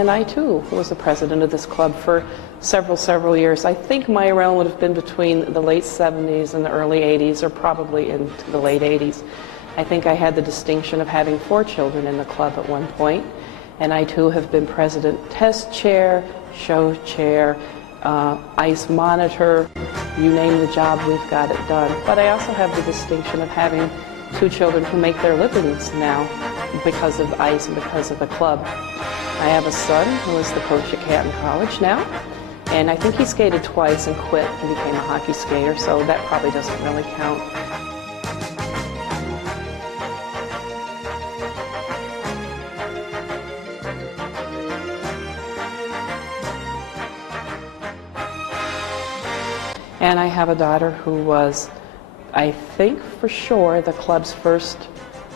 and I too was the president of this club for several years. I think my realm would have been between the late 70s and the early 80s, or probably into the late 80s. I think I had the distinction of having 4 children in the club at one point, and I too have been president, test chair, show chair, ice monitor, you name the job, we've got it done. But I also have the distinction of having 2 children who make their livings now because of ice and because of the club. I have a son who is the coach at Canton College now, and I think he skated twice and quit and became a hockey skater, so that probably doesn't really count. And I have a daughter who was, I think for sure, the club's first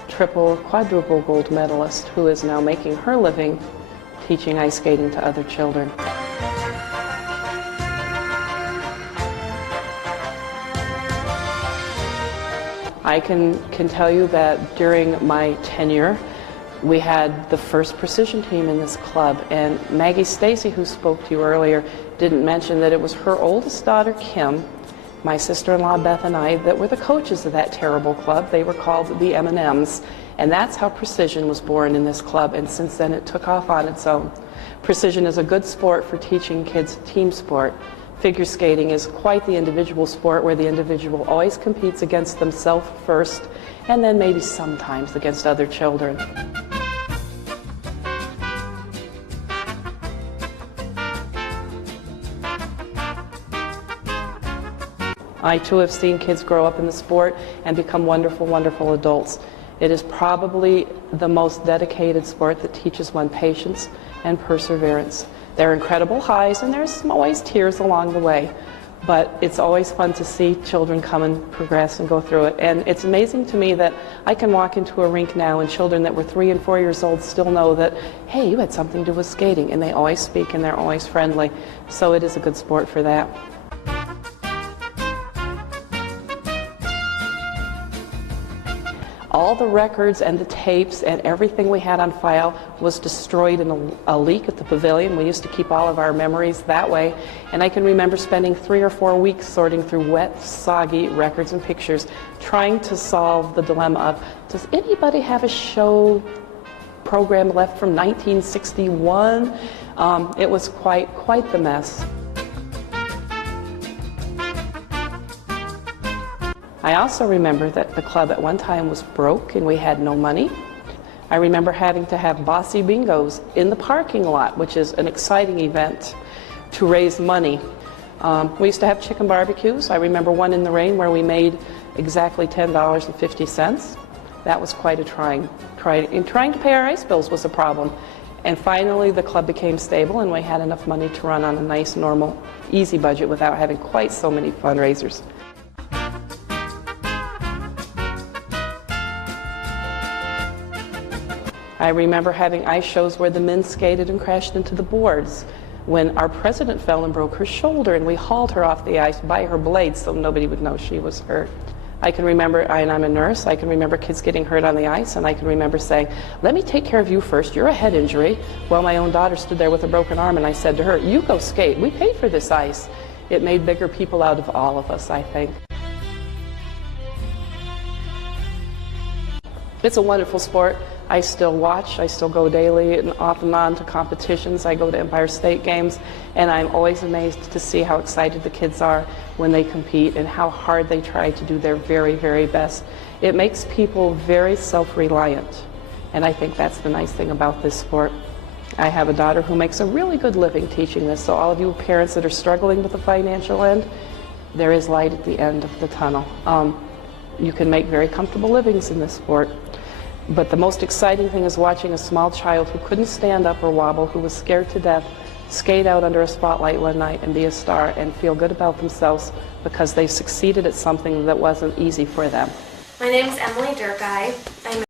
triple, quadruple gold medalist, who is now making her living teaching ice skating to other children. I can tell you that during my tenure, we had the first precision team in this club, and Maggie Stacy, who spoke to you earlier, didn't mention that it was her oldest daughter, Kim, my sister-in-law Beth, and I that were the coaches of that terrible club. They were called the M&Ms, and that's how precision was born in this club, and since then it took off on its own. Precision is a good sport for teaching kids team sport. Figure skating is quite the individual sport where the individual always competes against themselves first, and then maybe sometimes against other children. I too have seen kids grow up in the sport and become wonderful, wonderful adults. It is probably the most dedicated sport that teaches one patience and perseverance. There are incredible highs and there's always tears along the way, but it's always fun to see children come and progress and go through it. And it's amazing to me that I can walk into a rink now and children that were 3 and 4 years old still know that, hey, you had something to do with skating, and they always speak and they're always friendly. So it is a good sport for that. All the records and the tapes and everything we had on file was destroyed in a leak at the pavilion. We used to keep all of our memories that way. And I can remember spending 3 or 4 weeks sorting through wet, soggy records and pictures, trying to solve the dilemma of, does anybody have a show program left from 1961? It was quite the mess. I also remember that the club at one time was broke and we had no money. I remember having to have bossy bingos in the parking lot, which is an exciting event to raise money. We used to have chicken barbecues. I remember one in the rain where we made exactly $10.50. That was quite a trying to pay our ice bills was a problem. And finally the club became stable and we had enough money to run on a nice, normal, easy budget without having quite so many fundraisers. I remember having ice shows where the men skated and crashed into the boards when our president fell and broke her shoulder, and we hauled her off the ice by her blades so nobody would know she was hurt. I can remember, and I'm a nurse, I can remember kids getting hurt on the ice, and I can remember saying, let me take care of you first, you're a head injury. Well, my own daughter stood there with a broken arm, and I said to her, you go skate, we paid for this ice. It made bigger people out of all of us, I think. It's a wonderful sport. I still watch, I still go daily and off and on to competitions. I go to Empire State Games, and I'm always amazed to see how excited the kids are when they compete and how hard they try to do their very, very best. It makes people very self-reliant, and I think that's the nice thing about this sport. I have a daughter who makes a really good living teaching this, so all of you parents that are struggling with the financial end, there is light at the end of the tunnel. You can make very comfortable livings in this sport. But the most exciting thing is watching a small child who couldn't stand up or wobble, who was scared to death, skate out under a spotlight one night and be a star and feel good about themselves because they succeeded at something that wasn't easy for them. My name is Emily Durkay. I'm